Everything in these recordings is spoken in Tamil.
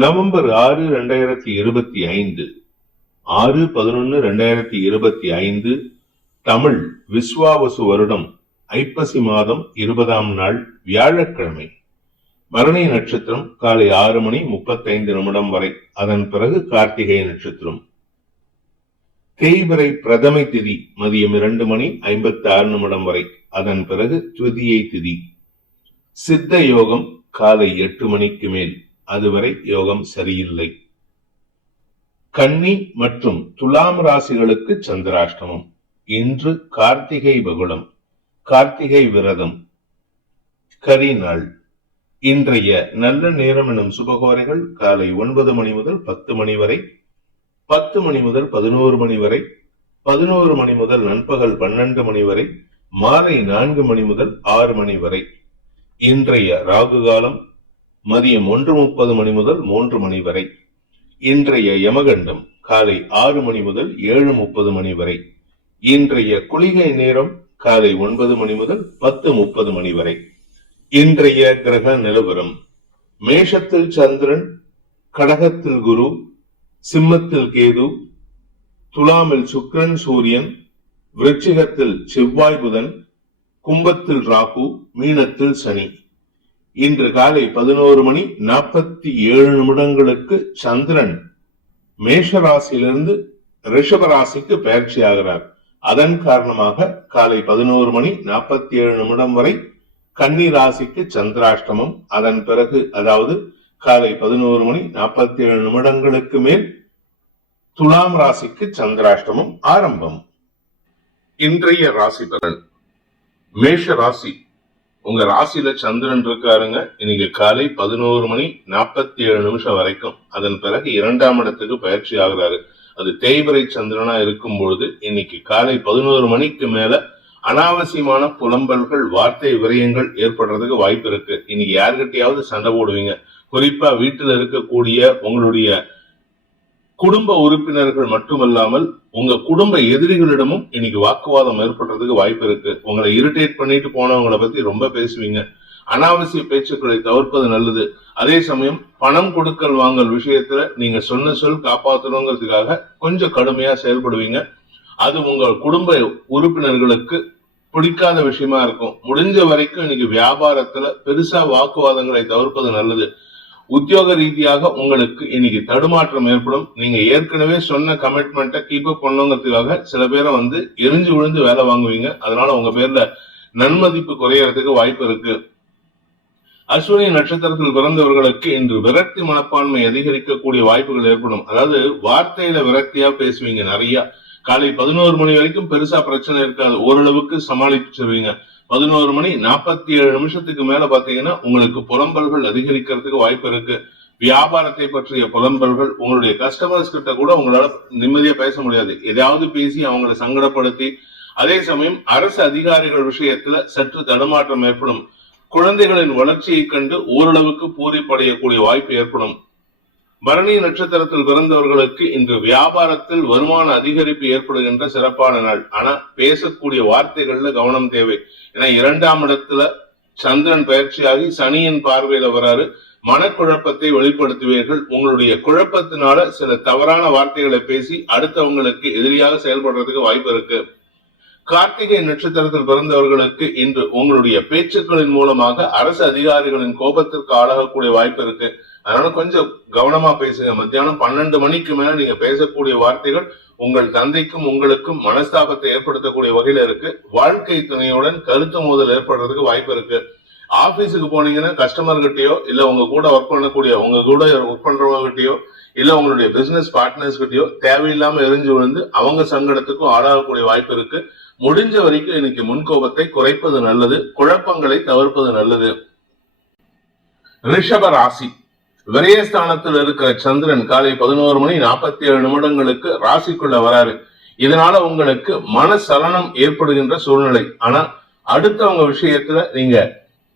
நவம்பர் 6, 2025 6/11/2025 தமிழ் விஸ்வாவசு வருடம் ஐப்பசி மாதம் 20ஆம் நாள் வியாழக்கிழமை. பரணி நட்சத்திரம் காலை 6:35 வரை, அதன் பிறகு கார்த்திகை நட்சத்திரம். தேய்பிறை பிரதமை திதி மதியம் 2:56 வரை, அதன் பிறகு துவிதியை திதி. சித்த யோகம் காலை 8 மணிக்கு மேல், அதுவரை யோகம் சரியில்லை. கன்னி மற்றும் துலாம் ராசிகளுக்கு சந்திராஷ்டமம். இன்று கார்த்திகை பகுளம், கார்த்திகை விரதம், கரி நாள். இன்றைய நல்ல நேரம் எனும் சுபகோரைகள் காலை 9 மணி முதல் 10 மணி வரை, 10 மணி முதல் 11 மணி வரை, 11 மணி முதல் நண்பகல் 12 மணி வரை, மாலை 4 மணி முதல் 6 மணி வரை. இன்றைய ராகு காலம் மதியம் 1:30 மணி முதல் 3 மணி வரை. இன்றைய யமகண்டம் காலை 6 மணி முதல் 7:30 மணி வரை. இன்றைய குளிகை நேரம் காலை 9 மணி முதல் 10:30 மணி வரை. இன்றைய கிரக நிலவரம்: மேஷத்தில் சந்திரன், கடகத்தில் குரு, சிம்மத்தில் கேது, துலாமில் சுக்கிரன் சூரியன், விருச்சிகத்தில் செவ்வாய் புதன், கும்பத்தில் ராகு, மீனத்தில் சனி. இன்று காலை 11:47 சந்திரன் மேஷ ராசியிலிருந்து ரிஷப ராசிக்கு பயிற்சி ஆகிறார். அதன் காரணமாக காலை 11:47 வரை கன்னி ராசிக்கு சந்திராஷ்டமம். அதன் பிறகு, அதாவது காலை 11:47 மேல் துலாம் ராசிக்கு சந்திராஷ்டமம் ஆரம்பம். இன்றைய ராசி பலன்: மேஷ ராசி, உங்க ராசியில சந்திரன் இருக்காருங்க. இன்னைக்கு காலை 11:47 வரைக்கும். அதன் பிறகு 2ஆம் இடத்துக்கு பயிற்சி ஆகிறாரு. அது தேய்பிறை சந்திரனா இருக்கும் பொழுது இன்னைக்கு காலை 11 மணிக்கு மேல அனாவசியமான புலம்பல்கள், வார்த்தை விரயங்கள் ஏற்படுறதுக்கு வாய்ப்பு இருக்கு. இன்னைக்கு யார்கிட்டயாவது சண்டை போடுவீங்க. குறிப்பா வீட்டில் இருக்கக்கூடிய உங்களுடைய குடும்ப உறுப்பினர்கள் மட்டுமல்லாமல் உங்க குடும்ப எதிரிகளிடமும் இன்னைக்கு வாக்குவாதம் ஏற்படுறதுக்கு வாய்ப்பு இருக்கு. உங்களை இரிட்டேட் பண்ணிட்டு போனவங்களை பத்தி ரொம்ப பேசுவீங்க. அனாவசிய பேச்சுக்களை தவிர்ப்பது நல்லது. அதே சமயம் பணம் கொடுக்கல் வாங்கல் விஷயத்துல நீங்க சொன்ன சொல் காப்பாற்றணுங்கிறதுக்காக கொஞ்சம் கடுமையா செயல்படுவீங்க. அது உங்கள் குடும்ப உறுப்பினர்களுக்கு பிடிக்காத விஷயமா இருக்கும். முடிஞ்ச வரைக்கும் இன்னைக்கு வியாபாரத்துல பெருசா வாக்குவாதங்களை தவிர்ப்பது நல்லது. உத்தியோக ரீதியாக உங்களுக்கு இன்னைக்கு தடுமாற்றம் ஏற்படும். நீங்க ஏற்கனவே சொன்ன கமிட்மெண்ட்டை கீப் அப் பண்ணுங்கிறதுக்காக சில பேரை எரிஞ்சு விழுந்து வேலை வாங்குவீங்க. அதனால உங்க பேர்ல நன்மதிப்பு குறையறதுக்கு வாய்ப்பு இருக்கு. அஸ்வினி நட்சத்திரத்தில் பிறந்தவர்களுக்கு இன்று விரக்தி மனப்பான்மை அதிகரிக்கக்கூடிய வாய்ப்புகள் ஏற்படும். அதாவது வார்த்தையில விரக்தியா பேசுவீங்க நிறைய. காலை 11 மணி வரைக்கும் பெருசா பிரச்சனை இருக்காது, ஓரளவுக்கு சமாளிச்சிருவீங்க. 11:47 மேல பாத்தீங்கன்னா உங்களுக்கு புலம்பல்கள் அதிகரிக்கிறதுக்கு வாய்ப்பு இருக்கு. வியாபாரத்தை பற்றிய புலம்பல்கள், உங்களுடைய கஸ்டமர்ஸ் கிட்ட கூட உங்களால நிம்மதியா பேச முடியாது. எதையாவது பேசி அவங்களை சங்கடப்படுத்தி, அதே சமயம் அரசு அதிகாரிகள் விஷயத்துல சற்று தடுமாற்றம் ஏற்படும். குழந்தைகளின் வளர்ச்சியை கண்டு ஓரளவுக்கு பூரிப்படையக்கூடிய வாய்ப்பு ஏற்படும். பரணி நட்சத்திரத்தில் பிறந்தவர்களுக்கு இன்று வியாபாரத்தில் வருமான அதிகரிப்பு ஏற்படுகின்ற சிறப்பான நாள். ஆனா பேசக்கூடிய வார்த்தைகள்ல கவனம் தேவை. ஏன்னா 2ஆம் இடத்துல சந்திரன் பயிற்சியாகி சனியின் பார்வையில வராரு. மனக்குழப்பத்தை வெளிப்படுத்துவீர்கள். உங்களுடைய குழப்பத்தினால சில தவறான வார்த்தைகளை பேசி அடுத்தவங்களுக்கு எதிரியாக செயல்படுறதுக்கு வாய்ப்பு இருக்கு. கார்த்திகை நட்சத்திரத்தில் பிறந்தவர்களுக்கு இன்று உங்களுடைய பேச்சுக்களின் மூலமாக அரசு அதிகாரிகளின் கோபத்திற்கு ஆளாகக்கூடிய வாய்ப்பு இருக்கு. அதனால கொஞ்சம் கவனமா பேசுங்க. மத்தியானம் 12 மணிக்கு மேல நீங்க பேசக்கூடிய வார்த்தைகள் உங்கள் தந்தைக்கும் உங்களுக்கும் மனஸ்தாபத்தை ஏற்படுத்தக்கூடிய வகையில இருக்கு. வாழ்க்கை துணையுடன் கருத்து மோதல் ஏற்படுறதுக்கு வாய்ப்பு இருக்கு. ஆபீஸுக்கு போனீங்கன்னா கஸ்டமர் கிட்டயோ, இல்ல உங்க கூட ஒர்க் பண்ணக்கூடிய உங்க கூட ஒர்க் பண்றவங்க கிட்டயோ, இல்ல உங்களுடைய பிசினஸ் பார்ட்னர்ஸ் கிட்டயோ தேவையில்லாம எரிஞ்சு விழுந்து அவங்க சங்கடத்துக்கும் ஆளாகக்கூடிய வாய்ப்பு இருக்கு. முடிஞ்ச வரைக்கும் இன்னைக்கு முன்கோபத்தை குறைப்பது நல்லது, குழப்பங்களை தவிர்ப்பது நல்லது. ரிஷப ராசி, விரயஸ்தானத்தில் இருக்கிற சந்திரன் காலை 11:47 ராசிக்குள்ள வராரு. இதனால உங்களுக்கு மனசலனம் ஏற்படுகின்ற சூழ்நிலை. ஆனா அடுத்தவங்க விஷயத்துல நீங்க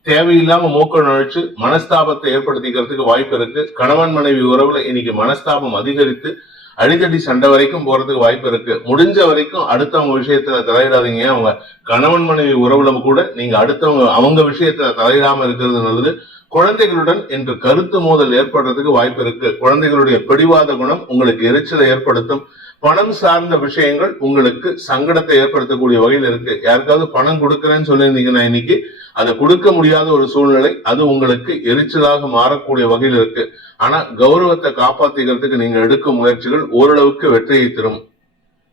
தேவையில்லாம மூக்க நுழைச்சு மனஸ்தாபத்தை ஏற்படுத்திக்கிறதுக்கு வாய்ப்பு இருக்கு. கணவன் மனைவி உறவுல இன்னைக்கு மனஸ்தாபம் அதிகரித்து அடிதடி சண்டை வரைக்கும் போறதுக்கு வாய்ப்பு இருக்கு. முடிஞ்ச வரைக்கும் அடுத்தவங்க விஷயத்துல தலையிடாதீங்க. அவங்க கணவன் மனைவி உறவுல கூட நீங்க அடுத்தவங்க அவங்க விஷயத்துல தலையிடாம இருக்கிறது நல்லது. குழந்தைகளுடன் இன்று கருத்து மோதல் ஏற்படுறதுக்கு வாய்ப்பு இருக்கு. குழந்தைகளுடைய பிடிவாத குணம் உங்களுக்கு எரிச்சலை ஏற்படுத்தும். பணம் சார்ந்த விஷயங்கள் உங்களுக்கு சங்கடத்தை ஏற்படுத்தக்கூடிய வகையில் இருக்கு. யாருக்காவது பணம் கொடுக்கறேன்னு சொல்லியிருந்தீங்கன்னா இன்னைக்கு அதை கொடுக்க முடியாத ஒரு சூழ்நிலை, அது உங்களுக்கு எரிச்சலாக மாறக்கூடிய வகையில் இருக்கு. ஆனா கௌரவத்தை காப்பாத்திக்கிறதுக்கு நீங்க எடுக்கும் முயற்சிகள் ஓரளவுக்கு வெற்றியை தரும்.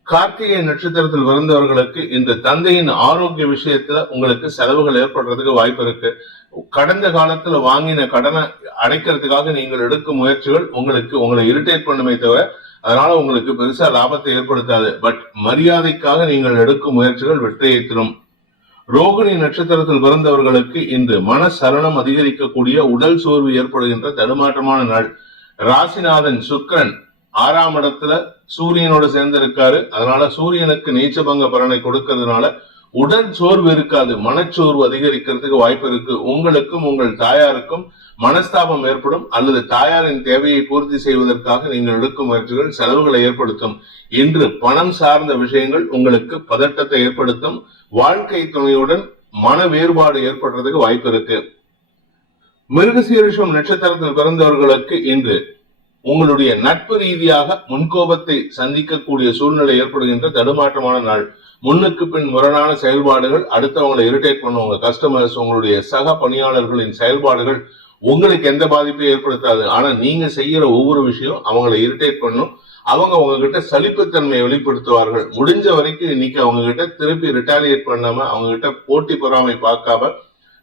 கார்த்திகை நட்சத்திரத்தில் பிறந்தவர்களுக்கு இந்த தந்தையின் ஆரோக்கிய விஷயத்துல உங்களுக்கு செலவுகள் ஏற்படுறதுக்கு வாய்ப்பு இருக்கு. கடந்த காலத்துல வாங்கின கடனை அடைக்கிறதுக்காக நீங்கள் எடுக்கும் முயற்சிகள் உங்களை இரிட்டேட் பண்ணுமே தவிர அதனால உங்களுக்கு பெருசா லாபத்தை ஏற்படுத்தாது. பட் மரியாதைக்காக நீங்கள் எடுக்கும் முயற்சிகள் வெற்றியை தரும். ரோகிணி நட்சத்திரத்தில் பிறந்தவர்களுக்கு இன்று மன சலனம் அதிகரிக்கக்கூடிய, உடல் சோர்வு ஏற்படுகின்ற தடுமாற்றமான நாள். ராசிநாதன் சுக்கிரன் 6ஆம் இடத்துல சூரியனோட சேர்ந்திருக்காரு. அதனால சூரியனுக்கு நீச்சபங்க பலனை கொடுக்கறதுனால உடல் சோர்வு இருக்காது, மனச்சோர்வு அதிகரிக்கிறதுக்கு வாய்ப்பு இருக்கு. உங்களுக்கும் உங்கள் தாயாருக்கும் மனஸ்தாபம் ஏற்படும், அல்லது தாயாரின் தேவையை பூர்த்தி செய்வதற்காக நீங்கள் எடுக்கும் முயற்சிகள் செலவுகளை ஏற்படுத்தும். இன்று பணம் சார்ந்த விஷயங்கள் உங்களுக்கு பதட்டத்தை ஏற்படுத்தும். வாழ்க்கை துணையுடன் மன வேறுபாடு ஏற்படுறதுக்கு வாய்ப்பு இருக்கு. மிருகசீரிஷம் நட்சத்திரத்தில் பிறந்தவர்களுக்கு இன்று உங்களுடைய நட்பு ரீதியாக முன்கோபத்தை சந்திக்கக்கூடிய சூழ்நிலை ஏற்படுகின்ற தடுமாற்றமான நாள். முன்னுக்கு பின் முரணான செயல்பாடுகள் அடுத்தவங்களை இரிட்டேட் பண்ணுவாங்க. கஸ்டமர்ஸ், உங்களுடைய சக பணியாளர்களின் செயல்பாடுகள் உங்களுக்கு எந்த பாதிப்பையும் ஏற்படுத்தாது. ஆனா நீங்க செய்யற ஒவ்வொரு விஷயம் அவங்களை இரிட்டேட் பண்ணும். அவங்க உங்ககிட்ட சலிப்புத்தன்மையை வெளிப்படுத்துவார்கள். முடிஞ்ச வரைக்கும் இன்னைக்கு அவங்க கிட்ட திருப்பி ரிட்டாலியேட் பண்ணாம, அவங்க கிட்ட போட்டி பொறாமை பார்க்காம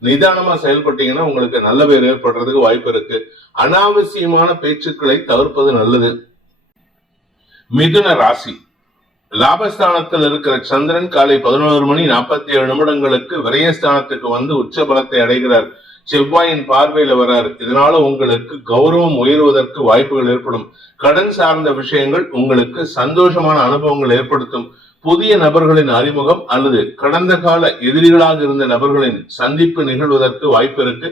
நிதானமா செயல்பட்டீங்கன்னா உங்களுக்கு நல்ல பேர் ஏற்படுறதுக்கு வாய்ப்பு இருக்கு. அனாவசியமான பேச்சுக்களை தவிர்ப்பது நல்லது. மிதுன ராசி. லாபஸ்தானத்தில் இருக்கிற சந்திரன் காலை 11:47 விரயஸ்தானத்துக்கு வந்து உச்ச பலத்தை அடைகிறார். செவ்வாயின் பார்வையில வராரு. இதனால உங்களுக்கு கௌரவம் உயர்வதற்கு வாய்ப்புகள் ஏற்படும். கடன் சார்ந்த விஷயங்கள் உங்களுக்கு சந்தோஷமான அனுபவங்கள் ஏற்படுத்தும். புதிய நபர்களின் அறிமுகம் அல்லது கடந்த கால எதிரிகளாக இருந்த நபர்களின் சந்திப்பு நிகழ்வதற்கு வாய்ப்பு இருக்கு.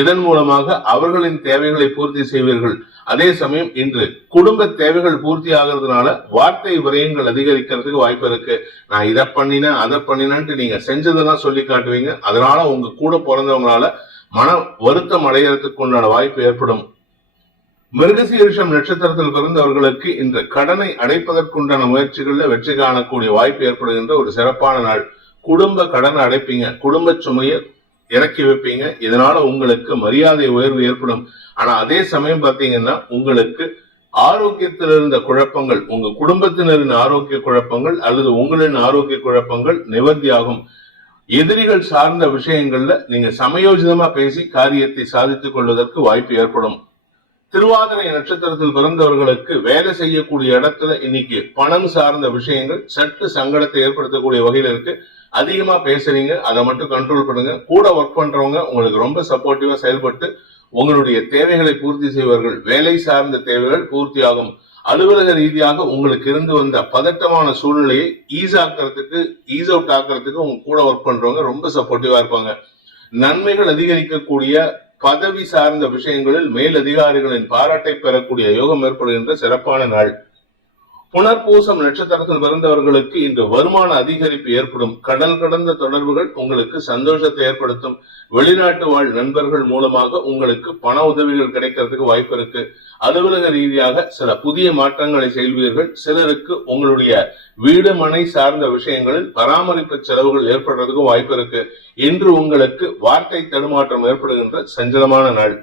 இதன் மூலமாக அவர்களின் தேவைகளை பூர்த்தி செய்வீர்கள். அதே சமயம் இன்று குடும்ப தேவைகள் பூர்த்தி ஆகிறதுனால வார்த்தை விரயங்கள் அதிகரிக்கிறதுக்கு வாய்ப்பு இருக்கு. நான் இதை பண்ணினேன் அதை பண்ணினேன்ட்டு நீங்க செஞ்சதெல்லாம் சொல்லி காட்டுவீங்க. அதனால உங்க கூட பிறந்தவங்களால மன வருத்தம் அடைகிறதுக்கு உண்டான வாய்ப்பு ஏற்படும். மிருகசீரிஷம் நட்சத்திரத்தில் பிறந்தவர்களுக்கு இந்த கடனை அடைப்பதற்குண்டான முயற்சிகள்ல வெற்றி காணக்கூடிய வாய்ப்பு ஏற்படுகின்ற ஒரு சிறப்பான நாள். குடும்ப கடனை அடைப்பீங்க, குடும்ப சுமையை இறக்கி வைப்பீங்க. இதனால உங்களுக்கு மரியாதை உயர்வு ஏற்படும். ஆனா அதே சமயம் பாத்தீங்கன்னா உங்களுக்கு ஆரோக்கியத்தில் இருந்த குழப்பங்கள், உங்க குடும்பத்தினரின் ஆரோக்கிய குழப்பங்கள் அல்லது உங்களின் ஆரோக்கிய குழப்பங்கள் நிவர்த்தியாகும். எதிரிகள் சார்ந்த விஷயங்கள்ல நீங்க சமயோஜிதமா பேசி காரியத்தை சாதித்துக் கொள்வதற்கு வாய்ப்பு ஏற்படும். திருவாதிரை நட்சத்திரத்தில் பிறந்தவர்களுக்கு வேலை செய்யக்கூடிய இடத்துல இன்னைக்கு பணம் சார்ந்த விஷயங்கள் சற்று சங்கடத்தை ஏற்படுத்தக்கூடிய வகையில் இருக்கு. அதிகமா பேசுறீங்க, அதை மட்டும் கண்ட்ரோல் பண்ணுங்க. கூட ஒர்க் பண்றவங்க உங்களுக்கு ரொம்ப சப்போர்ட்டிவா செயல்பட்டு உங்களுடைய தேவைகளை பூர்த்தி செய்வார்கள். வேலை சார்ந்த தேவைகள் பூர்த்தி ஆகும். அலுவலக ரீதியாக உங்களுக்கு இருந்து வந்த பதட்டமான சூழ்நிலையை ஈஸ் அவுட் ஆக்கிறதுக்கு உங்க கூட ஒர்க் பண்றவங்க ரொம்ப சப்போர்ட்டிவா இருப்பாங்க. நன்மைகள் அதிகரிக்கக்கூடிய பதவி சார்ந்த விஷயங்களில் மேல் அதிகாரிகளின் பாராட்டை பெறக்கூடிய யோகம் ஏற்படுகின்ற சிறப்பான நாள். புனர்பூசம் நட்சத்திரத்தில் பிறந்தவர்களுக்கு இன்று வருமான அதிகரிப்பு ஏற்படும். கடல் கடந்த தொடர்புகள் உங்களுக்கு சந்தோஷத்தை ஏற்படுத்தும். வெளிநாட்டு வாழ் நண்பர்கள் மூலமாக உங்களுக்கு பண உதவிகள் கிடைக்கிறதுக்கு வாய்ப்பு இருக்கு. அலுவலக ரீதியாக சில புதிய மாற்றங்களை செய்வீர்கள். சிலருக்கு உங்களுடைய வீடு மனை சார்ந்த விஷயங்களில் பராமரிப்பு செலவுகள் ஏற்படுறதுக்கும் வாய்ப்பு இருக்கு. இன்று உங்களுக்கு வார்த்தை தடுமாற்றம் ஏற்படுகின்ற சஞ்சலமான நாள்.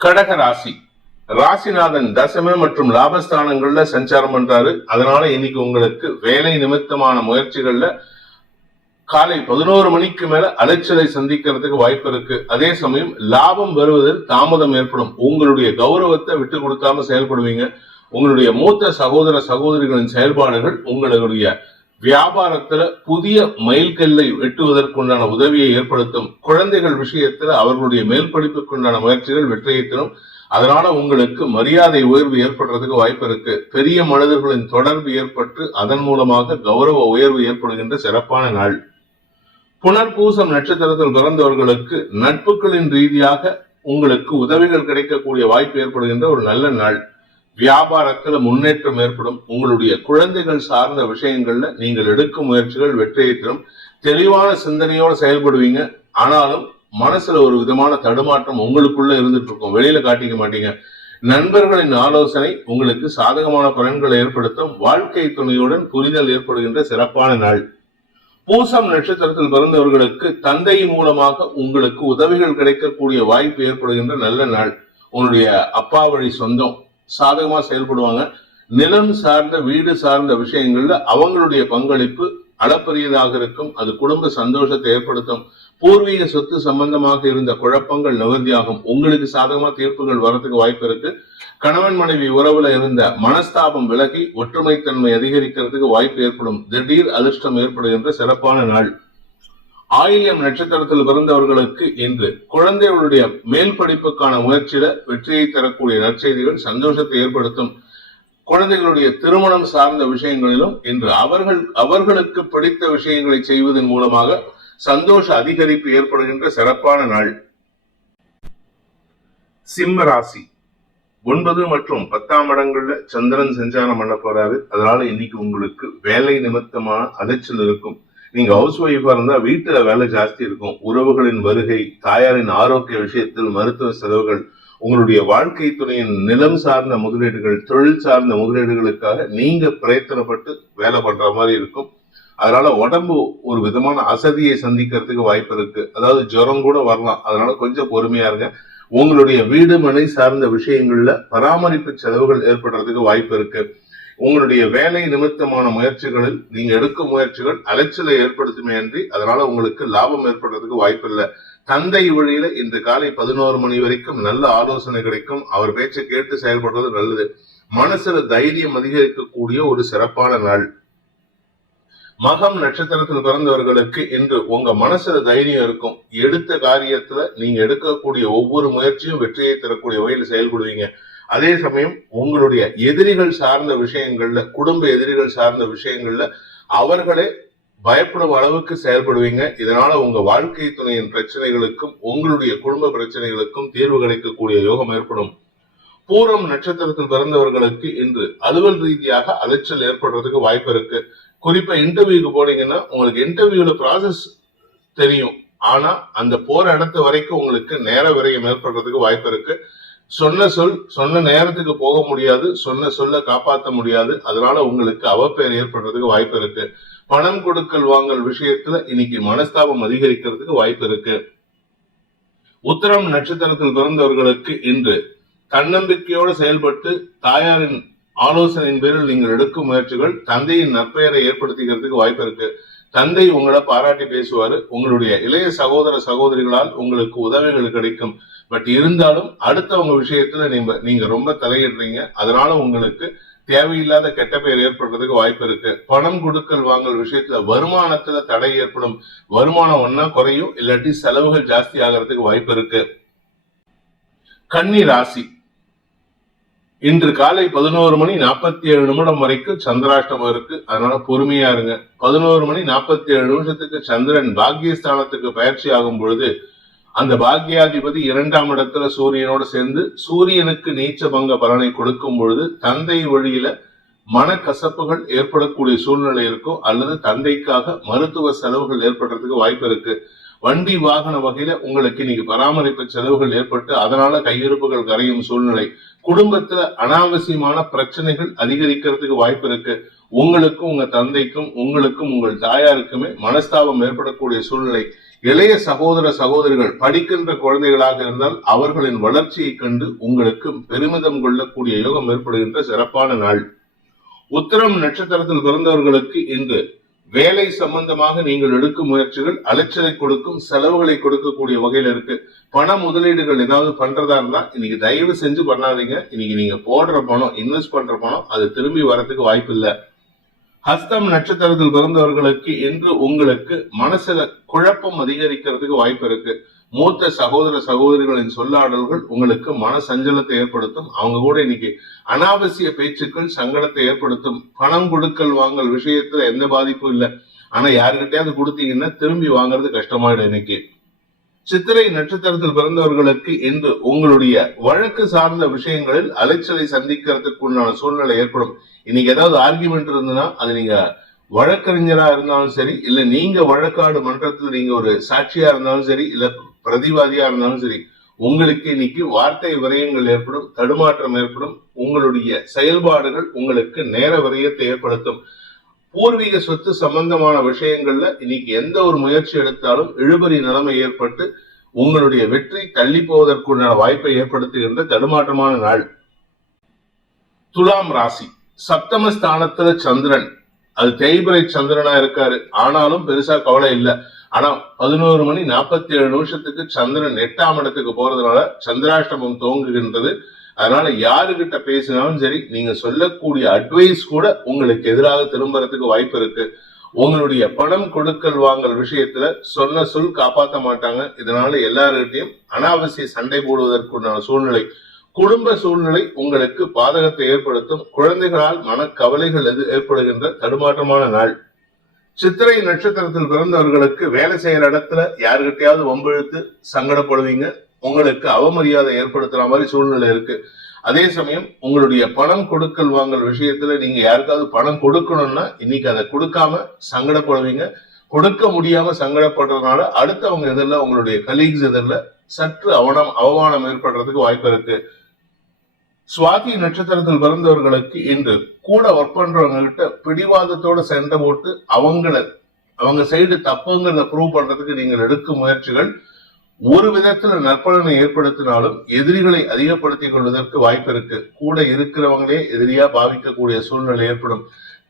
கடக ராசி. ராசிநாதன் தசம மற்றும் லாபஸ்தானங்கள்ல சஞ்சாரம் பண்றாரு. அதனால இன்னைக்கு உங்களுக்கு வேலை நிமித்தமான முயற்சிகள்ல காலை 11 மேல அலைச்சலை சந்திக்கிறதுக்கு வாய்ப்பு இருக்கு. அதே சமயம் லாபம் வருவதில் தாமதம் ஏற்படும். உங்களுடைய கௌரவத்தை விட்டு கொடுக்காம செயல்படுவீங்க. உங்களுடைய மூத்த சகோதர சகோதரிகளின் செயல்பாடுகள் உங்களுடைய வியாபாரத்துல புதிய மைல்கல்லை வெட்டுவதற்குண்டான உதவியை ஏற்படுத்தும். குழந்தைகள் விஷயத்துல அவர்களுடைய மேல் படிப்புக்குண்டான முயற்சிகள் வெற்றியை தரும். அதனால உங்களுக்கு மரியாதை உயர்வு ஏற்படுறதுக்கு வாய்ப்பு இருக்கு. பெரிய மனிதர்களின் தொடர்பு ஏற்பட்டு அதன் மூலமாக கௌரவ உயர்வு ஏற்படுகின்ற சிறப்பான நாள். புனர்பூசம் நட்சத்திரத்தில் பிறந்தவர்களுக்கு நட்புகளின் ரீதியாக உங்களுக்கு உதவிகள் கிடைக்கக்கூடிய வாய்ப்பு ஏற்படுகின்ற ஒரு நல்ல நாள். வியாபாரத்துல முன்னேற்றம் ஏற்படும். உங்களுடைய குழந்தைகள் சார்ந்த விஷயங்கள்ல நீங்கள் எடுக்கும் முயற்சிகள் வெற்றியை தரும். தெளிவான சிந்தனையோடு செயல்படுவீங்க. ஆனாலும் மனசுல ஒரு விதமான தடுமாற்றம் உங்களுக்குள்ள இருந்துட்டு இருக்கும், வெளியில காட்டிக்க மாட்டீங்க. நண்பர்களின் ஆலோசனை உங்களுக்கு சாதகமான பலன்களை ஏற்படுத்தும். வாழ்க்கை துணையுடன் புரிதல் ஏற்படுகின்ற சிறப்பான நாள். பூசம் நட்சத்திரத்தில் பிறந்தவர்களுக்கு தந்தை மூலமாக உங்களுக்கு உதவிகள் கிடைக்கக்கூடிய வாய்ப்பு ஏற்படுகின்ற நல்ல நாள். உங்களுடைய அப்பா வழி சொந்தம் சாதகமா செயல்படுவாங்க. நிலம் சார்ந்த வீடு சார்ந்த விஷயங்கள்ல அவங்களுடைய பங்களிப்பு அளப்பரியதாக இருக்கும். அது குடும்ப சந்தோஷத்தை ஏற்படுத்தும். பூர்வீக சொத்து சம்பந்தமாக இருந்த குழப்பங்கள் நிவர்த்தியாகும். உங்களுக்கு சாதகமா தீர்ப்புகள் வரதுக்கு வாய்ப்பு இருக்கு. கணவன் மனைவி உறவுல இருந்த மனஸ்தாபம் விலகி ஒற்றுமைத்தன்மை அதிகரிக்கிறதுக்கு வாய்ப்பு ஏற்படும். திடீர் அதிர்ஷ்டம் ஏற்படுகின்ற சிறப்பான நாள். ஆயில்யம் நட்சத்திரத்தில் பிறந்தவர்களுக்கு இன்று குழந்தைகளுடைய மேல் படிப்புக்கான முயற்சியில வெற்றியை தரக்கூடிய நற்செய்திகள் சந்தோஷத்தை ஏற்படுத்தும். குழந்தைகளுடைய திருமணம் சார்ந்த விஷயங்களிலும் இன்று அவர்களுக்கு பிடித்த விஷயங்களை செய்வதன் மூலமாக சந்தோஷ அதிகரிப்பு ஏற்படுகின்ற சிறப்பான நாள். சிம்ம ராசி 9 மற்றும் 10ஆம் இடங்கள்ல சந்திரன் சஞ்சாரம் பண்ண போறாரு. அதனால இன்னைக்கு உங்களுக்கு வேலை நிமித்தமான அலைச்சல் இருக்கும். நீங்க ஹவுஸ் ஒய்ஃபா இருந்தா வீட்டுல வேலை ஜாஸ்தி இருக்கும். உறவுகளின் வருகை, தாயாரின் ஆரோக்கிய விஷயத்தில் மருத்துவ செலவுகள், உங்களுடைய வாழ்க்கை துணையின் நிலம் சார்ந்த முதலீடுகள், தொழில் சார்ந்த முதலீடுகளுக்காக நீங்க பிரயத்தனப்பட்டு வேலை பண்ற மாதிரி இருக்கும். அதனால உடம்பு ஒரு விதமான அசதியை சந்திக்கிறதுக்கு வாய்ப்பு இருக்கு. அதாவது ஜுரம் கூட வரலாம். அதனால கொஞ்சம் பொறுமையா இருங்க. உங்களுடைய வீடு மனை சார்ந்த விஷயங்கள்ல பராமரிப்பு செலவுகள் ஏற்படுறதுக்கு வாய்ப்பு இருக்கு. உங்களுடைய வேலை நிமித்தமான முயற்சிகளில் நீங்க எடுக்கும் முயற்சிகள் அலைச்சலை ஏற்படுத்துமே அன்றி அதனால உங்களுக்கு லாபம் ஏற்படுறதுக்கு வாய்ப்பு இல்லை. தந்தை வழியில இன்று காலை 11 மணி வரைக்கும் நல்ல ஆலோசனை கிடைக்கும். அவர் பேச்சை கேட்டு செயல்படுறது நல்லது. மனசுல தைரியம் அதிகரிக்கக்கூடிய ஒரு சிறப்பான நாள். மகம் நட்சத்திரத்தில் பிறந்தவர்களுக்கு இன்று உங்க மனசுல தைரியம் இருக்கும். எடுத்த காரியத்துல நீங்க எடுக்கக்கூடிய ஒவ்வொரு முயற்சியும் வெற்றியை தரக்கூடிய வகையில் செயல்படுவீங்க. அதே சமயம் உங்களுடைய எதிரிகள் சார்ந்த விஷயங்கள்ல, குடும்ப எதிரிகள் சார்ந்த விஷயங்கள்ல அவர்களே பயப்படும் அளவுக்கு செயல்படுவீங்க. இதனால உங்க வாழ்க்கை துணையின் பிரச்சனைகளுக்கும் உங்களுடைய குடும்ப பிரச்சனைகளுக்கும் தீர்வு கிடைக்கக்கூடிய யோகம் ஏற்படும். பூரம் நட்சத்திரத்தில் பிறந்தவர்களுக்கு இன்று அலுவல் ரீதியாக அலைச்சல் ஏற்படுறதுக்கு வாய்ப்பு இருக்கு. குறிப்பா இன்டர்வியூக்கு போனீங்கன்னா உங்களுக்கு இன்டர்வியூல ப்ராசஸ் தெரியும். ஆனா அந்த போற இடத்து வரைக்கும் உங்களுக்கு நேர விரயம் ஏற்படுறதுக்கு வாய்ப்பு இருக்கு. சொன்ன நேரத்துக்கு போக முடியாது, சொல்ல காப்பாற்ற முடியாது. அதனால உங்களுக்கு அவப்பெயர் ஏற்படுறதுக்கு வாய்ப்பு இருக்கு. பணம் கொடுக்கல் வாங்கல் விஷயத்துல இன்னைக்கு மனஸ்தாபம் அதிகரிக்கிறதுக்கு வாய்ப்பு இருக்கு. உத்திரம் நட்சத்திரத்தில் பிறந்தவர்களுக்கு இன்று தன்னம்பிக்கையோடு செயல்பட்டு தாயாரின் ஆலோசனையின் பேரில் நீங்கள் எடுக்கும் முயற்சிகள் தந்தையின் நற்பெயரை ஏற்படுத்திக்கிறதுக்கு வாய்ப்பு இருக்கு. தந்தை உங்களை பாராட்டி பேசுவாரு. உங்களுடைய இளைய சகோதர சகோதரிகளால் உங்களுக்கு உதவிகள் கிடைக்கும். பட் இருந்தாலும் அடுத்தவங்க விஷயத்துல நீங்க ரொம்ப தலையிடுறீங்க. அதனால உங்களுக்கு தேவையில்லாத கெட்ட பெயர் ஏற்படுறதுக்கு வாய்ப்பு இருக்கு. பணம் கொடுக்கல் வாங்கல் விஷயத்துல வருமானத்துல தடை ஏற்படும். வருமானம் ஒன்னா குறையும், இல்லாட்டி செலவுகள் ஜாஸ்தி ஆகிறதுக்கு வாய்ப்பு இருக்கு. கன்னி ராசி இன்று காலை 11 மணி 47 நிமிடம் வரைக்கும் சந்திராஷ்டமம் இருக்கு. அதனால பொறுமையா இருங்க. 11 மணி 47 நிமிஷத்துக்கு சந்திரன் பாக்கியஸ்தானத்துக்கு பயிற்சி ஆகும் பொழுது அந்த பாக்கியாதிபதி 2ஆம் இடத்துல சூரியனோடு சேர்ந்து சூரியனுக்கு நீச்ச பங்க பலனை கொடுக்கும் பொழுது தந்தை வழியில மனக்கசப்புகள் ஏற்படக்கூடிய சூழ்நிலை இருக்கும். அல்லது தந்தைக்காக மருத்துவ செலவுகள் ஏற்படுறதுக்கு வாய்ப்பு இருக்கு. வண்டி வாகன வகையில உங்களுக்கு இன்னைக்கு பராமரிப்பு செலவுகள் ஏற்பட்டு அதனால கையிருப்புகள் கரையும் சூழ்நிலை. குடும்பத்துல அனாவசியமான பிரச்சனைகள் அதிகரிக்கிறதுக்கு வாய்ப்பு இருக்கு. உங்களுக்கும் உங்க தந்தைக்கும் உங்களுக்கும் உங்கள் தாயாருக்குமே மனஸ்தாபம் ஏற்படக்கூடிய சூழ்நிலை. இளைய சகோதர சகோதரிகள் படிக்கின்ற குழந்தைகளாக இருந்தால் அவர்களின் வளர்ச்சியை கண்டு உங்களுக்கு பெருமிதம் கொள்ளக்கூடிய யோகம் ஏற்படுகின்ற சிறப்பான நாள். உத்திரம் நட்சத்திரத்தில் பிறந்தவர்களுக்கு இன்று வேலை சம்பந்தமாக நீங்கள் எடுக்கும் முயற்சிகள் அலைச்சலை கொடுக்கும், செலவுகளை கொடுக்கக்கூடிய வகையில இருக்கு. பண முதலீடுகள் ஏதாவது பண்றதா இருந்தா இன்னைக்கு தயவு செஞ்சு பண்ணாதீங்க. இன்னைக்கு நீங்க போடுற பணம், இன்வெஸ்ட் பண்ற பணம் அது திரும்பி வரதுக்கு வாய்ப்பு இல்லை. ஹஸ்தம் நட்சத்திரத்தில் பிறந்தவர்களுக்கு இன்று உங்களுக்கு மனசுல குழப்பம் அதிகரிக்கிறதுக்கு வாய்ப்பு இருக்கு. மூத்த சகோதர சகோதரிகளின் சொல்லாடல்கள் உங்களுக்கு மன சஞ்சலத்தை ஏற்படுத்தும். அவங்க கூட இன்னைக்கு அனாவசிய பேச்சுக்கள் சங்கடத்தை ஏற்படுத்தும். பணம் கொடுக்கல் வாங்கல் விஷயத்துல எந்த பாதிப்பும் இல்லை. ஆனா யாருக்கிட்டையாவது கொடுத்தீங்கன்னா திரும்பி வாங்குறது கஷ்டமாயிடும். இன்னைக்கு சித்திரை நட்சத்திரத்தில் பிறந்தவர்களுக்கு இன்று உங்களுடைய வழக்கு சார்ந்த விஷயங்களில் அலைச்சலை சந்திக்கிறதுக்கு உண்டான சூழ்நிலை ஏற்படும். இன்னைக்கு ஏதாவது ஆர்கியூமெண்ட் இருந்ததுன்னா அது நீங்க வழக்கறிஞரா இருந்தாலும் சரி, இல்ல நீங்க வழக்காடு மன்றத்துல நீங்க ஒரு சாட்சியா இருந்தாலும் சரி, இல்ல பிரதிவாதியா இருந்தாலும் சரி, உங்களுக்கு இன்னைக்கு வார்த்தை விரயங்கள் ஏற்படும், தடுமாற்றம் ஏற்படும். உங்களுடைய செயல்பாடுகள் உங்களுக்கு நேர விரயத்தை ஏற்படுத்தும். பூர்வீக சொத்து சம்பந்தமான விஷயங்கள்ல இன்னைக்கு எந்த ஒரு முயற்சி எடுத்தாலும் இழுபறி நிலைமை ஏற்பட்டு உங்களுடைய வெற்றி தள்ளி போவதற்குண்டான வாய்ப்பை ஏற்படுத்துகின்ற தடுமாற்றமான நாள். துலாம் ராசி, சப்தமஸ்தானத்துல சந்திரன், அது தேய்பிரை சந்திரனா இருக்காரு. ஆனாலும் பெருசா கவலை இல்லை. ஆனா 11:47 சந்திரன் 8ஆம் இடத்துக்கு போறதுனால சந்திராஷ்டமம் துவங்குகின்றது. அதனால யாருகிட்ட பேசினாலும் சரி, நீங்க சொல்லக்கூடிய அட்வைஸ் கூட உங்களுக்கு எதிராக திரும்புறதுக்கு வாய்ப்பு இருக்கு. உங்களுடைய பணம் கொடுக்கல் வாங்கல் விஷயத்துல சொன்ன சொல் காப்பாற்ற மாட்டாங்க. இதனால எல்லார்கிட்டையும் அனாவசிய சண்டை போடுவதற்குண்டான சூழ்நிலை, குடும்ப சூழ்நிலை உங்களுக்கு பாதகத்தை ஏற்படுத்தும். குழந்தைகளால் மனக்கவலைகள் ஏற்படுகின்ற தடுமாற்றமான நாள். சித்திரை நட்சத்திரத்தில் பிறந்தவர்களுக்கு வேலை செய்யற இடத்துல யாருகிட்டையாவது வம்பிழுத்து சங்கடப்படுவீங்க. உங்களுக்கு அவமரியாதை ஏற்படுத்துற மாதிரி சூழ்நிலை இருக்கு. அதே சமயம் உங்களுடைய பணம் கொடுக்கல் வாங்கல் விஷயத்துல நீங்க யாருக்காவது பணம் கொடுக்கணும்னா இன்னைக்கு அதை கொடுக்காம சங்கடப்படுவீங்க. கொடுக்க முடியாம சங்கடப்படுறதுனால அடுத்தவங்க எதிரில், உங்களுடைய கலீக்ஸ் எதிரில் சற்று அவமானம் ஏற்படுறதுக்கு வாய்ப்பு இருக்கு. சுவாதி நட்சத்திரத்தில் பிறந்தவர்களுக்கு இன்று கூட ஒர்க் பண்றவங்க கிட்ட பிடிவாதத்தோட சண்டை போட்டு அவங்க சைடு தப்புங்கிறத ப்ரூவ் பண்றதுக்கு நீங்கள் எடுக்கும் முயற்சிகள் ஒரு விதத்துல நற்பலனை ஏற்படுத்தினாலும் எதிரிகளை அதிகப்படுத்திக் கொள்வதற்கு வாய்ப்பு இருக்கு. கூட இருக்கிறவங்களே எதிரியா பாவிக்கக்கூடிய சூழ்நிலை ஏற்படும்.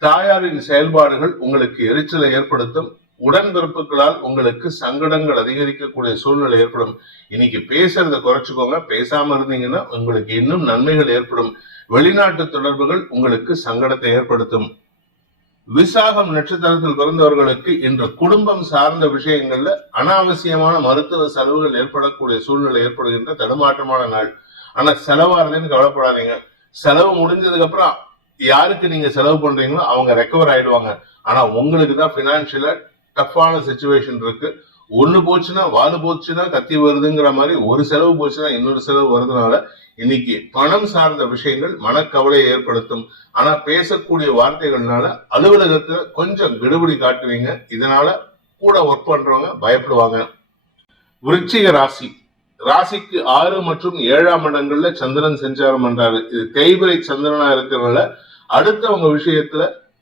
தாயாரின் செயல்பாடுகள் உங்களுக்கு எரிச்சலை ஏற்படுத்தும். உடன்பிறப்புகளால் உங்களுக்கு சங்கடங்கள் அதிகரிக்கக்கூடிய சூழ்நிலை ஏற்படும். இன்னைக்கு பேசுறத குறைச்சுக்கோங்க. பேசாம இருந்தீங்கன்னா உங்களுக்கு இன்னும் நன்மைகள் ஏற்படும். வெளிநாட்டு தொடர்புகள் உங்களுக்கு சங்கடத்தை ஏற்படுத்தும். விசாகம் நட்சத்திரத்தில் பிறந்தவர்களுக்கு இன்று குடும்பம் சார்ந்த விஷயங்கள்ல அனாவசியமான மருத்துவ செலவுகள் ஏற்படக்கூடிய சூழ்நிலை ஏற்படுகின்ற தடுமாற்றமான நாள். ஆனா செலவாருதுன்னு கவலைப்படாதீங்க. செலவு முடிஞ்சதுக்கு அப்புறம் யாருக்கு நீங்க செலவு பண்றீங்களோ அவங்க ரெக்கவர் ஆயிடுவாங்க. ஆனா உங்களுக்கு தான் பினான்சியலா டஃப்பான சிச்சுவேஷன் இருக்கு. ஒண்ணு போச்சுன்னா வாழு போச்சுன்னா கத்தி வருதுங்கிற மாதிரி ஒரு செலவு போச்சுன்னா இன்னொரு செலவு வருதுனால இன்னைக்கு பணம் சார்ந்த விஷயங்கள் மனக்கவலையை ஏற்படுத்தும். ஆனா பேசக்கூடிய வார்த்தைகள்னால அலுவலகத்துல கொஞ்சம் கெடுபிடி காட்டுவீங்க. இதனால கூட ஒர்க் பண்றவங்க பயப்படுவாங்க. விருச்சிக ராசி, ராசிக்கு 6 மற்றும் 7ஆம் இடங்கள்ல சந்திரன் சஞ்சாரம் பண்றாரு. இது தேய்பிரை சந்திரனா இருக்கிறதுனால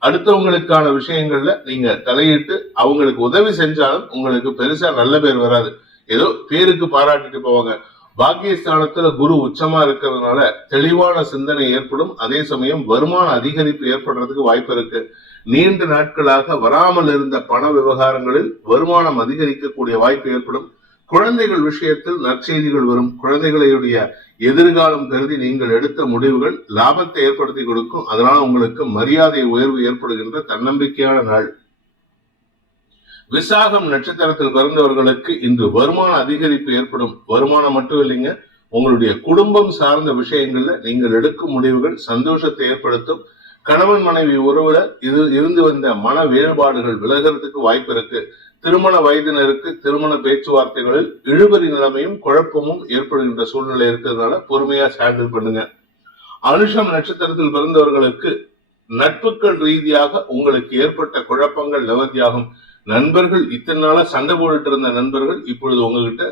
அடுத்தவங்களுக்கான விஷயங்கள்ல நீங்க தலையிட்டு அவங்களுக்கு உதவி செஞ்சாலும் உங்களுக்கு பெருசா நல்ல பேர் வராது. ஏதோ பேருக்கு பாராட்டிட்டு போவாங்க. பாக்கியஸ்தானத்துல குரு உச்சமா இருக்கிறதுனால தெளிவான சிந்தனை ஏற்படும். அதே சமயம் வருமான அதிகரிப்பு ஏற்படுறதுக்கு வாய்ப்பு இருக்கு. நீண்ட நாட்களாக வராமல் இருந்த பண விவகாரங்களில் வருமானம் அதிகரிக்கக்கூடிய வாய்ப்பு ஏற்படும். குழந்தைகள் விஷயத்தில் நற்செய்திகள் வரும். குழந்தைகளுடைய எதிர்காலம் கருதி நீங்கள் எடுத்த முடிவுகள் லாபத்தை ஏற்படுத்தி கொடுக்கும். அதனால உங்களுக்கு மரியாதை உயர்வு ஏற்படுகின்ற தன்னம்பிக்கையான நாள். விசாகம் நட்சத்திரத்தில் பிறந்தவர்களுக்கு இன்று வருமான அதிகரிப்பு ஏற்படும். வருமானம் மட்டும் இல்லைங்க, உங்களுடைய குடும்பம் சார்ந்த விஷயங்கள்ல நீங்கள் எடுக்கும் முடிவுகள் சந்தோஷத்தை ஏற்படுத்தும். கணவன் மனைவி உறவுல இருந்து வந்த மன வேறுபாடுகள் விலகிறதுக்கு வாய்ப்பு இருக்கு. திருமண வயதினருக்கு திருமண பேச்சுவார்த்தைகளில் இழுபறி நிலைமையும் குழப்பமும் ஏற்படுகின்ற சூழ்நிலை இருக்கிறதுனால பொறுமையா ஹேண்டில் பண்ணுங்க. அனுஷம் நட்சத்திரத்தில் பிறந்தவர்களுக்கு நட்புகள் ரீதியாக உங்களுக்கு ஏற்பட்ட குழப்பங்கள் நிவர்த்தியாகும். நண்பர்கள் இத்தனை நாளா சண்டை போட்டுட்டு இருந்த நண்பர்கள் இப்பொழுது உங்ககிட்ட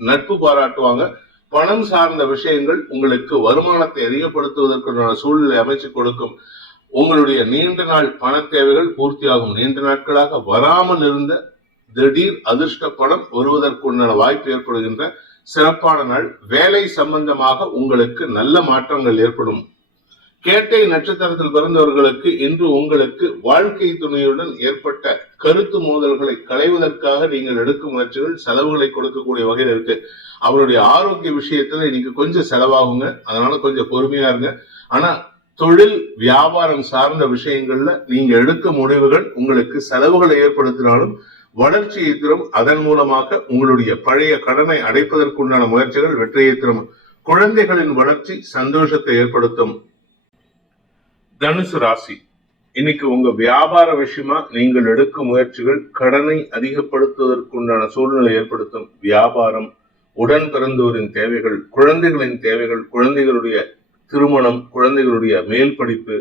நட்பு பாராட்டுவாங்க. பணம் சார்ந்த விஷயங்கள் உங்களுக்கு வருமானத்தை அதிகப்படுத்துவதற்கான சூழ்நிலை அமைச்சு கொடுக்கும். உங்களுடைய நீண்ட நாள் பண தேவைகள் பூர்த்தியாகும். நீண்ட நாட்களாக வராமல் இருந்த திடீர் அதிர்ஷ்ட பணம் வருவதற்குண்டான வாய்ப்பு ஏற்படுகின்ற சிறப்பான நாள். வேலை சம்பந்தமாக உங்களுக்கு நல்ல மாற்றங்கள் ஏற்படும். கேட்டை நட்சத்திரத்தில் பிறந்தவர்களுக்கு இன்று உங்களுக்கு வாழ்க்கை துணையுடன் ஏற்பட்ட கருத்து மோதல்களை களைவதற்காக நீங்கள் எடுக்கும் முயற்சிகள் செலவுகளை கொடுக்கக்கூடிய வகையில் இருக்கு. அவருடைய ஆரோக்கிய விஷயத்துல இன்னைக்கு கொஞ்சம் செலவாகுங்க. அதனால கொஞ்சம் பொறுமையா இருங்க. ஆனா தொழில் வியாபாரம் சார்ந்த விஷயங்கள்ல நீங்க எடுக்கும் முடிவுகள் உங்களுக்கு செலவுகளை ஏற்படுத்தினாலும் வளர்ச்சியை தரும். அதன் மூலமாக உங்களுடைய பழைய கடனை அடைப்பதற்குண்டான முயற்சிகள் வெற்றியை தரும். குழந்தைகளின் வளர்ச்சி சந்தோஷத்தை ஏற்படுத்தும். தனுசு ராசி, இன்னைக்கு உங்க வியாபார விஷயமா நீங்கள் எடுக்கும் முயற்சிகள் கடனை அதிகப்படுத்துவதற்குண்டான சூழ்நிலை ஏற்படுத்தும். வியாபாரம், உடன் பிறந்தோரின் தேவைகள், குழந்தைகளின் தேவைகள், குழந்தைகளுடைய திருமணம், குழந்தைகளுடைய மேல் படிப்பு,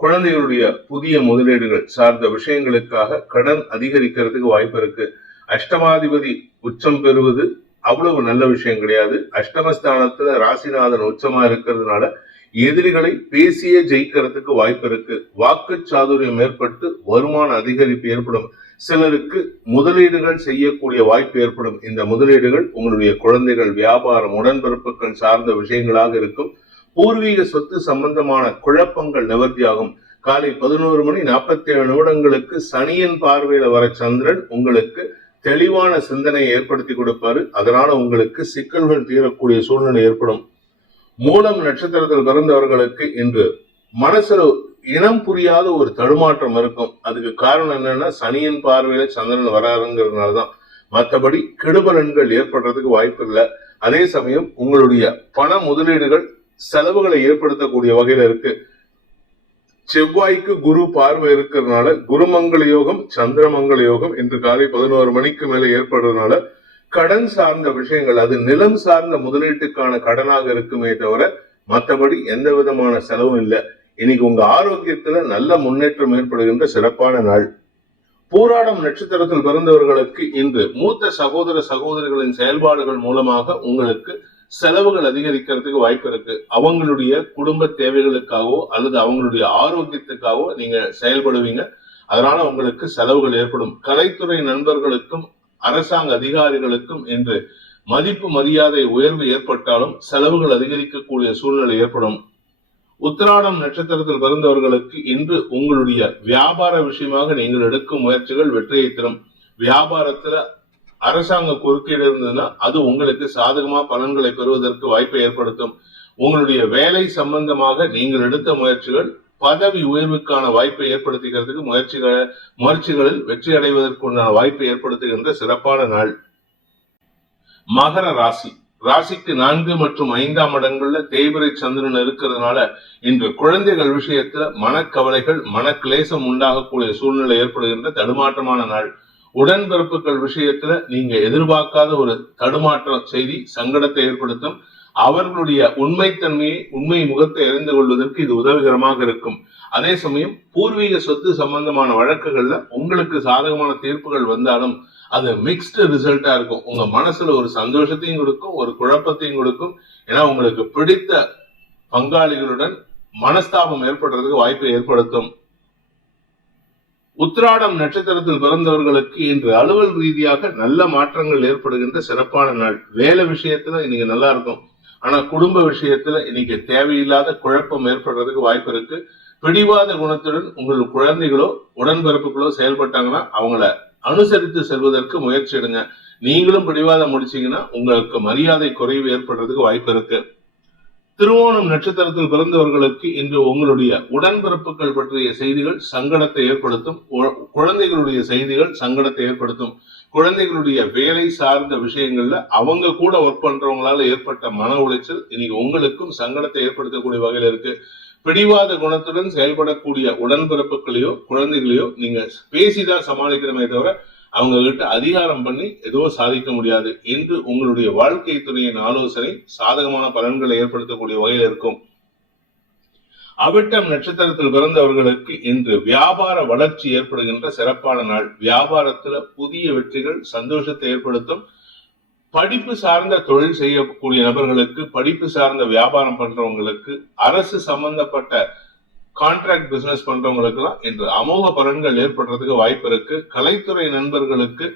குழந்தைகளுடைய புதிய முதலீடுகள் சார்ந்த விஷயங்களுக்காக கடன் அதிகரிக்கிறதுக்கு வாய்ப்பு இருக்கு. அஷ்டமாதிபதி உச்சம் பெறுவது அவ்வளவு நல்ல விஷயம் கிடையாது. அஷ்டமஸ்தானத்துல ராசிநாதன் உச்சமா இருக்கிறதுனால எதிரிகளை பேசியே ஜெயிக்கிறதுக்கு வாய்ப்பு இருக்கு. வாக்கு சாதுரியம் ஏற்பட்டு வருமான அதிகரிப்பு ஏற்படும். சிலருக்கு முதலீடுகள் செய்யக்கூடிய வாய்ப்பு ஏற்படும். இந்த முதலீடுகள் உங்களுடைய குழந்தைகள், வியாபாரம், உடன்பிறப்புகள் சார்ந்த விஷயங்களாக இருக்கும். பூர்வீக சொத்து சம்பந்தமான குழப்பங்கள் நிவர்த்தியாகும். காலை 11:47 சனியின் பார்வையில வர சந்திரன் உங்களுக்கு தெளிவான சிந்தனையை ஏற்படுத்தி கொடுப்பாரு. அதனால உங்களுக்கு சிக்கல்கள் தீரக்கூடிய சூழ்நிலை ஏற்படும். மூலம் நட்சத்திரத்தில் பிறந்தவர்களுக்கு இன்று மனசுல இனம் புரியாத ஒரு தடுமாற்றம் இருக்கும். அதுக்கு காரணம் என்னன்னா சனியின் பார்வையில சந்திரன் வராருங்கிறதுனாலதான். மற்றபடி கெடுபலன்கள் ஏற்படுறதுக்கு வாய்ப்பு இல்லை. அதே சமயம் உங்களுடைய பண முதலீடுகள் செலவுகளை ஏற்படுத்தக்கூடிய வகையில இருக்கு. செவ்வாய்க்கு குரு பார்வை இருக்கிறதுனால குருமங்கள யோகம், சந்திரமங்கள யோகம் இன்று காலை 11 மேல ஏற்படுறதுனால கடன் சார்ந்த விஷயங்கள், அது நிலம் சார்ந்த முதலீட்டுக்கான கடனாக இருக்குமே தவிர மற்றபடி எந்த விதமான செலவும் இல்லை. இன்னைக்கு உங்க ஆரோக்கியத்துல நல்ல முன்னேற்றம் ஏற்படுகின்ற சிறப்பான நாள். பூராடம் நட்சத்திரத்தில் பிறந்தவர்களுக்கு இன்று மூத்த சகோதர சகோதரிகளின் செயல்பாடுகள் மூலமாக உங்களுக்கு செலவுகள் அதிகரிக்கிறதுக்கு வாய்ப்பு இருக்கு. அவங்களுடைய குடும்ப தேவைகளுக்காகவோ அல்லது அவங்களுடைய ஆரோக்கியத்துக்காகவோ நீங்க செயல்படுவீங்க. அதனால உங்களுக்கு செலவுகள் ஏற்படும். கலைத்துறை நண்பர்களுக்கும் அரசாங்க அதிகாரிகளுக்கும் இன்று மதிப்பு மரியாதை உயர்வு ஏற்பட்டாலும் செலவுகள் அதிகரிக்கக்கூடிய சூழ்நிலை ஏற்படும். உத்திராடம் நட்சத்திரத்தில் பிறந்தவர்களுக்கு இன்று உங்களுடைய வியாபார விஷயமாக நீங்கள் எடுக்கும் முயற்சிகள் வெற்றியை தரும். வியாபாரத்துல அரசாங்க குறுக்கீடு இருந்ததுன்னா அது உங்களுக்கு சாதகமா பலன்களை பெறுவதற்கு வாய்ப்பை ஏற்படுத்தும். உங்களுடைய வேலை சம்பந்தமாக நீங்கள் எடுத்த முயற்சிகள் பதவி உயர்வுக்கான வாய்ப்பை ஏற்படுத்துகிறதுக்கு முயற்சிகளில் வெற்றி அடைவதற்குண்டான வாய்ப்பை ஏற்படுத்துகின்ற சிறப்பான நாள். மகர ராசி. ராசிக்கு 4 மற்றும் 5ஆம் இடங்கள்ல தேய்பிரை சந்திரன் இருக்கிறதுனால இன்று குழந்தைகள் விஷயத்துல மனக்கவலைகள், மனக்லேசம் உண்டாகக்கூடிய சூழ்நிலை ஏற்படுகின்ற தடுமாற்றமான நாள். உடன்பிறப்புகள் விஷயத்துல நீங்க எதிர்பார்க்காத ஒரு தடுமாற்ற செய்தி சங்கடத்தை ஏற்படுத்தும். அவர்களுடைய உண்மைத்தன்மையை, உண்மை முகத்தை அறிந்து கொள்வதற்கு இது உதவிகரமாக இருக்கும். அதே சமயம் பூர்வீக சொத்து சம்பந்தமான வழக்குகள்ல உங்களுக்கு சாதகமான தீர்ப்புகள் வந்தாலும் அது மிக்ஸ்டு ரிசல்ட்டா இருக்கும். உங்க மனசுல ஒரு சந்தோஷத்தையும் கொடுக்கும், ஒரு குழப்பத்தையும் கொடுக்கும். ஏன்னா உங்களுக்கு பிடித்த பங்காளிகளுடன் மனஸ்தாபம் ஏற்படுறதுக்கு வாய்ப்பை ஏற்படுத்தும். உத்திராடம் நட்சத்திரத்தில் பிறந்தவர்களுக்கு இன்று அலுவல் ரீதியாக நல்ல மாற்றங்கள் ஏற்படுகின்ற சிறப்பான நாள். வேலை விஷயத்துல இன்னைக்கு நல்லா இருக்கும். ஆனா குடும்ப விஷயத்துல இன்னைக்கு தேவையில்லாத குழப்பம் ஏற்படுறதுக்கு வாய்ப்பு இருக்கு. பிடிவாத குணத்துடன் உங்கள் குழந்தைகளோ உடன்பிறப்புகளோ செயல்பட்டாங்கன்னா அவங்கள அனுசரித்து செல்வதற்கு முயற்சி எடுங்க. நீங்களும் பிடிவாதம் முடிச்சீங்கன்னா உங்களுக்கு மரியாதை குறைவு ஏற்படுறதுக்கு வாய்ப்பு இருக்கு. திருவோணம் நட்சத்திரத்தில் பிறந்தவர்களுக்கு இன்று உங்களுடைய உடன்பிறப்புகள் பற்றிய செய்திகள் சங்கடத்தை ஏற்படுத்தும். குழந்தைகளுடைய செய்திகள் சங்கடத்தை ஏற்படுத்தும். குழந்தைகளுடைய வேலை சார்ந்த விஷயங்கள்ல அவங்க கூட ஒர்க் பண்றவங்களால ஏற்பட்ட மன உளைச்சல் இன்னைக்கு உங்களுக்கும் சங்கடத்தை ஏற்படுத்தக்கூடிய வகையில இருக்கு. பிடிவாத குணத்துடன் செயல்படக்கூடிய உடன்பிறப்புகளையோ குழந்தைகளையோ நீங்க பேசிதான் சமாளிக்கிறமே தவிர அவங்க கிட்ட அதிகாரம் பண்ணி எதுவும் சாதிக்க முடியாது. இன்று உங்களுடைய வாழ்க்கை துணையின் ஆலோசனை சாதகமான பலன்களை ஏற்படுத்தக்கூடிய வகையில் இருக்கும். அவிட்டம் நட்சத்திரத்தில் பிறந்தவர்களுக்கு இன்று வியாபார வளர்ச்சி ஏற்படுகின்ற சிறப்பான நாள். வியாபாரத்துல புதிய வெற்றிகள் சந்தோஷத்தை ஏற்படுத்தும். படிப்பு சார்ந்த தொழில் செய்யக்கூடிய நபர்களுக்கு, படிப்பு சார்ந்த வியாபாரம் பண்றவங்களுக்கு, அரசு சம்பந்தப்பட்ட கான்ட்ராக்ட் பிசினஸ் பண்றவங்களுக்கு எல்லாம் இன்று அமோக பலன்கள் ஏற்படுறதுக்கு வாய்ப்பு இருக்கு. கலைத்துறை நண்பர்களுக்கு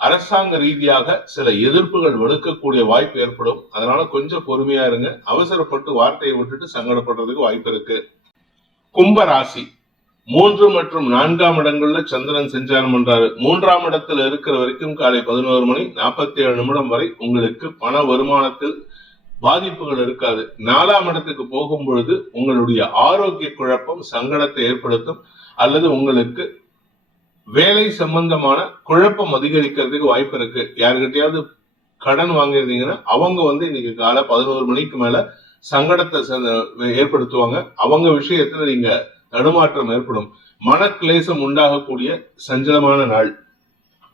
அரசாங்க ரீதியாக சில எதிர்ப்புகள் விடுக்கக்கூடிய வாய்ப்பு ஏற்படும். அதனால கொஞ்சம் பொறுமையா இருங்க. அவசரப்பட்டு வார்த்தையை விட்டுட்டு சங்கடப்படுறதுக்கு வாய்ப்பு இருக்கு. கும்பராசி. 3 மற்றும் 4ஆம் இடங்கள்ல சந்திரன் சஞ்சாரம் பண்றாரு. 3ஆம் இடத்துல இருக்கிற வரைக்கும் காலை 11:47 வரை உங்களுக்கு பண வருமானத்தில் பாதிப்புகள் இருக்காது. 4ஆம் இடத்துக்கு போகும் பொழுது உங்களுடைய ஆரோக்கிய குழப்பம் சங்கடத்தை ஏற்படுத்தும். அல்லது உங்களுக்கு வேலை சம்பந்தமான குழப்பம் அதிகரிக்கிறதுக்கு வாய்ப்பு இருக்கு. யாருக்கிட்டையாவது கடன் வாங்கிருந்தீங்கன்னா அவங்க இன்னைக்கு காலை 11 மேல சங்கடத்தை ஏற்படுத்துவாங்க. அவங்க விஷயத்துல நீங்க தடுமாற்றம் ஏற்படும். மனக்லேசம் உண்டாகக்கூடிய சஞ்சலமான நாள்.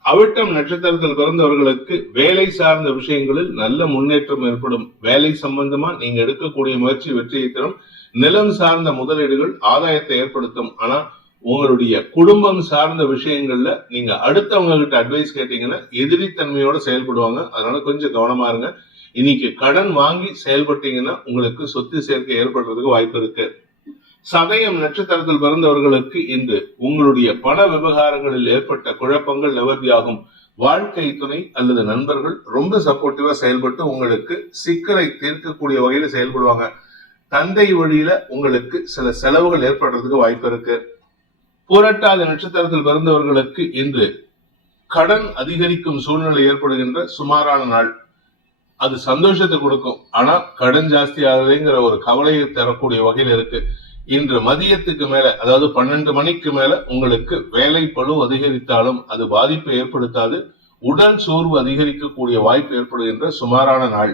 அவிட்டம் நட்சத்திரத்தில் பிறந்தவர்களுக்கு வேலை சார்ந்த விஷயங்களில் நல்ல முன்னேற்றம் ஏற்படும். வேலை சம்பந்தமா நீங்க எடுக்கக்கூடிய முயற்சி வெற்றியை தரும். நிலம் சார்ந்த முதலீடுகள் ஆதாயத்தை ஏற்படுத்தும். ஆனா உங்களுடைய குடும்பம் சார்ந்த விஷயங்கள்ல நீங்க அடுத்தவங்க கிட்ட அட்வைஸ் கேட்டீங்கன்னா எதிரித்தன்மையோட செயல்படுவாங்க. அதனால கொஞ்சம் கவனமா இருங்க. இன்னைக்கு கடன் வாங்கி செயல்பட்டீங்கன்னா உங்களுக்கு சொத்து சேர்க்கை ஏற்படுறதுக்கு வாய்ப்பு இருக்கு. சதயம் நட்சத்திரத்தில் பிறந்தவர்களுக்கு இன்று உங்களுடைய பண விவகாரங்களில் ஏற்பட்ட குழப்பங்கள் நிவர்த்தியாகும். வாழ்க்கை துணை அல்லது நண்பர்கள் ரொம்ப சப்போர்ட்டிவா செயல்பட்டு உங்களுக்கு சிக்கலை தீர்க்கக்கூடிய வகையில செயல்படுவாங்க. தந்தை வழியில உங்களுக்கு சில செலவுகள் ஏற்படுறதுக்கு வாய்ப்பு இருக்கு. புரட்டாதி நட்சத்திரத்தில் பிறந்தவர்களுக்கு இன்று கடன் அதிகரிக்கும் சூழ்நிலை ஏற்படுகின்ற சுமாரான நாள். அது சந்தோஷத்தை கொடுக்கும். ஆனா கடன் ஜாஸ்தி ஆகுதுங்கிற ஒரு கவலையை தரக்கூடிய வகையில் இருக்கு. இன்று மதியத்துக்கு மேல, அதாவது 12 மணிக்கு மேல உங்களுக்கு வேலை பளு அதிகரித்தாலும் அது பாதிப்பை ஏற்படுத்தாது. உடல் சோர்வு அதிகரிக்கக்கூடிய வாய்ப்பு ஏற்படுகின்ற சுமாரான நாள்.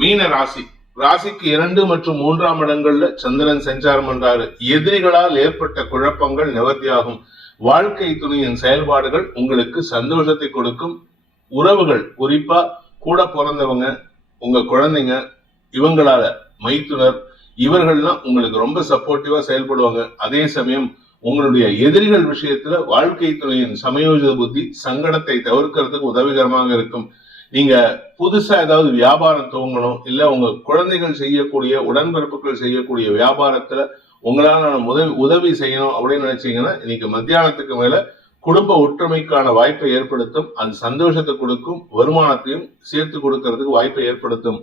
மீன ராசி. ராசிக்கு 2 மற்றும் 3ஆம் இடங்கள்ல சந்திரன் சஞ்சாரம் பண்றாரு. எதிரிகளால் ஏற்பட்ட குழப்பங்கள் நிவர்த்தியாகும். வாழ்க்கை துணையின் செயல்பாடுகள் உங்களுக்கு சந்தோஷத்தை கொடுக்கும். உறவுகள், குறிப்பா கூட பிறந்தவங்க, உங்க குழந்தைங்க, இவங்களால மைத்துனர், இவர்கள்லாம் உங்களுக்கு ரொம்ப சப்போர்ட்டிவா செயல்படுவாங்க. அதே சமயம் உங்களுடைய எதிரிகள் விஷயத்துல வாழ்க்கை துணையின் சமயோஜித புத்தி சங்கடத்தை தவிர்க்கிறதுக்கு உதவிகரமாக இருக்கும். நீங்க புதுசா ஏதாவது வியாபாரம் துவங்கணும், இல்ல உங்க குழந்தைகள் செய்யக்கூடிய, உடன்பிறப்புகள் செய்யக்கூடிய வியாபாரத்துல உங்களால உதவி செய்யணும் அப்படின்னு நினைச்சீங்கன்னா இன்னைக்கு மத்தியானத்துக்கு மேல குடும்ப ஒற்றுமைக்கான வாய்ப்பை ஏற்படுத்தும். அது சந்தோஷத்தை கொடுக்கும். வருமானத்தையும் சேர்த்து கொடுக்கறதுக்கு வாய்ப்பை ஏற்படுத்தும்.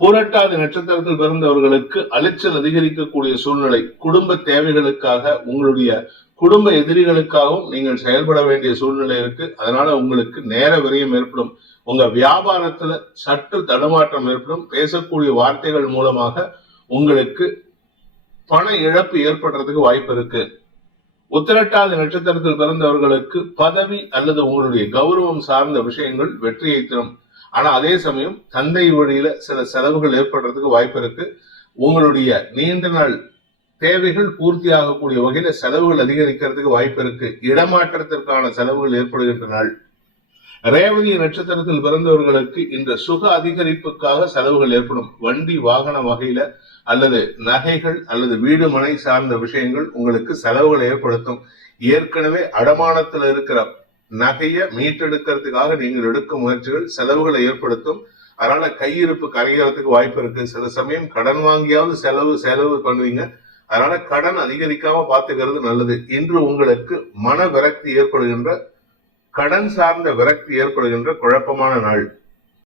புரட்டாதி நட்சத்திரத்தில் பிறந்தவர்களுக்கு அலைச்சல் அதிகரிக்கக்கூடிய சூழ்நிலை. குடும்ப தேவைகளுக்காக, உங்களுடைய குடும்ப எதிரிகளுக்காகவும் நீங்கள் செயல்பட வேண்டிய சூழ்நிலை இருக்கு. அதனால உங்களுக்கு நேர விரயம் ஏற்படும். உங்க வியாபாரத்துல சற்று தடுமாற்றம் ஏற்படும். பேசக்கூடிய வார்த்தைகள் மூலமாக உங்களுக்கு பண இழப்பு ஏற்படுறதுக்கு வாய்ப்பு இருக்கு. உத்திரட்டாதி நட்சத்திரத்தில் பிறந்தவர்களுக்கு பதவி அல்லது உங்களுடைய கௌரவம் சார்ந்த விஷயங்கள் வெற்றியை தரும். ஆனா அதே சமயம் தந்தை வழியில சில செலவுகள் ஏற்படுறதுக்கு வாய்ப்பு இருக்கு. உங்களுடைய நீண்ட நாள் தேவைகள் பூர்த்தி ஆகக்கூடிய வகையில செலவுகள் அதிகரிக்கிறதுக்கு வாய்ப்பு இருக்கு. இடமாற்றத்திற்கான செலவுகள் ஏற்படுகின்ற நாள். ரேவதி நட்சத்திரத்தில் பிறந்தவர்களுக்கு இந்த சுக அதிகரிப்புக்காக செலவுகள் ஏற்படும். வண்டி வாகன வகையில அல்லது நகைகள் அல்லது வீடு மனை சார்ந்த விஷயங்கள் உங்களுக்கு செலவுகளை ஏற்படுத்தும். ஏற்கனவே அடமானத்தில் இருக்கிற நகையை மீட்டெடுக்கிறதுக்காக நீங்கள் எடுக்கும் முயற்சிகள் செலவுகளை ஏற்படுத்தும். அதனால கையிருப்பு கரைகிறதுக்கு வாய்ப்பு இருக்கு. சில சமயம் கடன் வாங்கியாவது செலவு பண்ணுவீங்க. அதனால கடன் அதிகரிக்காம பார்த்துக்கிறது நல்லது. இன்று உங்களுக்கு மன விரக்தி ஏற்படுகின்ற, கடன் சார்ந்த விரக்தி ஏற்படுகின்ற குழப்பமான நாள்.